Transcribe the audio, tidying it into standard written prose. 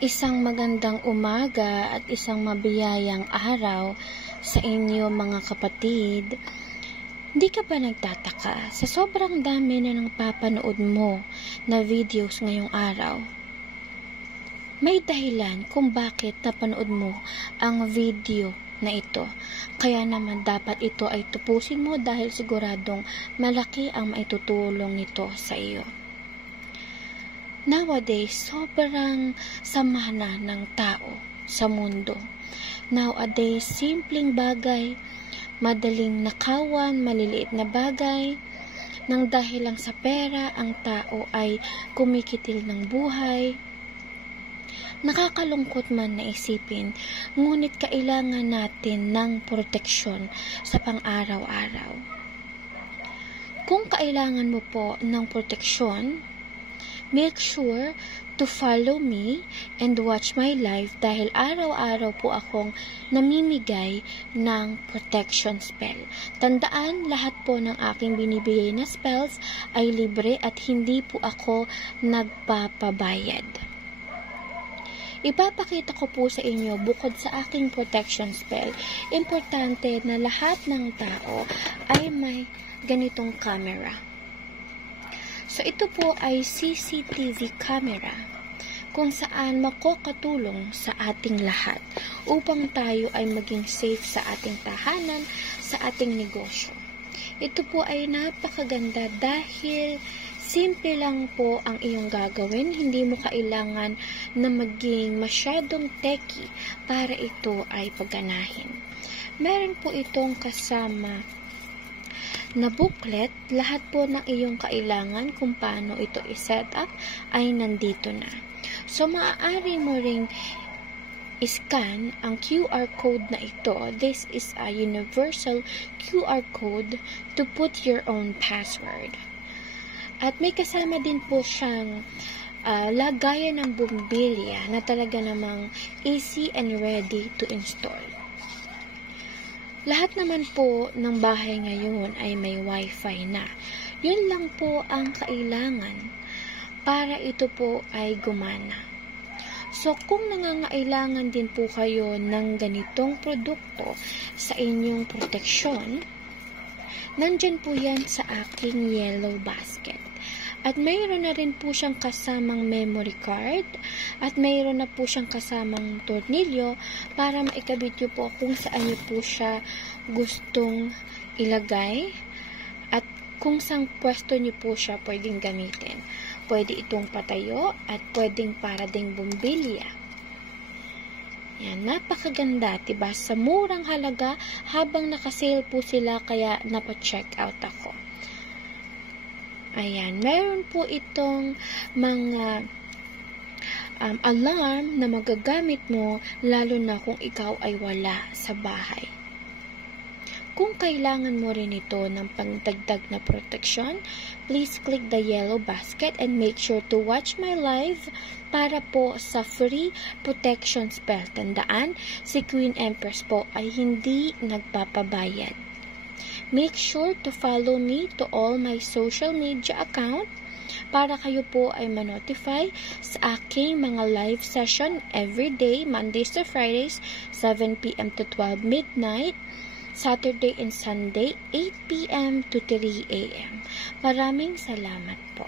Isang magandang umaga at isang mabiyayang araw sa inyo mga kapatid. Hindi ka ba nagtataka sa sobrang dami na ng papanood mo na videos ngayong araw? May dahilan kung bakit napanood mo ang video na ito. Kaya naman dapat ito ay tupusin mo dahil siguradong malaki ang maitutulong nito sa iyo. Nowadays, sobrang sama na ng tao sa mundo. Nowadays, simpleng bagay, madaling nakawan, maliliit na bagay, nang dahil lang sa pera, ang tao ay kumikitil ng buhay. Nakakalungkot man na isipin, ngunit kailangan natin ng proteksyon sa pang-araw-araw. Kung kailangan mo po ng proteksyon, make sure to follow me and watch my live dahil araw-araw po akong namimigay ng protection spell. Tandaan, lahat po ng aking binibigay na spells ay libre at hindi po ako nagpapabayad. Ipapakita ko po sa inyo bukod sa aking protection spell, importante na lahat ng tao ay may ganitong camera. So, ito po ay CCTV camera kung saan makakatulong sa ating lahat upang tayo ay maging safe sa ating tahanan, sa ating negosyo. Ito po ay napakaganda dahil simple lang po ang iyong gagawin. Hindi mo kailangan na maging masyadong techy para ito ay pagganahin. Meron po itong kasama na booklet, lahat po ng iyong kailangan kung paano ito i-set up ay nandito na. So, maaari mo ring i-scan ang QR code na ito. This is a universal QR code to put your own password. At may kasama din po siyang lagayan ng bumbilya na talaga namang easy and ready to install. Lahat naman po ng bahay ngayon ay may wifi na. Yun lang po ang kailangan para ito po ay gumana. So, kung nangangailangan din po kayo ng ganitong produkto sa inyong proteksyon, nandyan po yan sa aking yellow basket. At mayroon na rin po siyang kasamang memory card at mayroon na po siyang kasamang tornilyo para maikabit nyo po kung saan nyo po siya gustong ilagay at kung saan pwesto nyo po siya pwedeng gamitin. Pwede itong patayo at pwedeng para ding bumbilya. Yan, napakaganda, diba? Sa murang halaga habang nakasale po sila kaya napacheck out ako. Ayan, meron po itong mga alarm na magagamit mo lalo na kung ikaw ay wala sa bahay. Kung kailangan mo rin ito ng pangdagdag na proteksyon, please click the yellow basket and make sure to watch my live para po sa free protection spell. Tandaan, si Queen Empress po ay hindi nagpapabayad. Make sure to follow me to all my social media account para kayo po ay ma-notify sa aking mga live session every day, Mondays to Fridays, 7 p.m. to 12 midnight, Saturday and Sunday, 8 p.m. to 3 a.m. Maraming salamat po.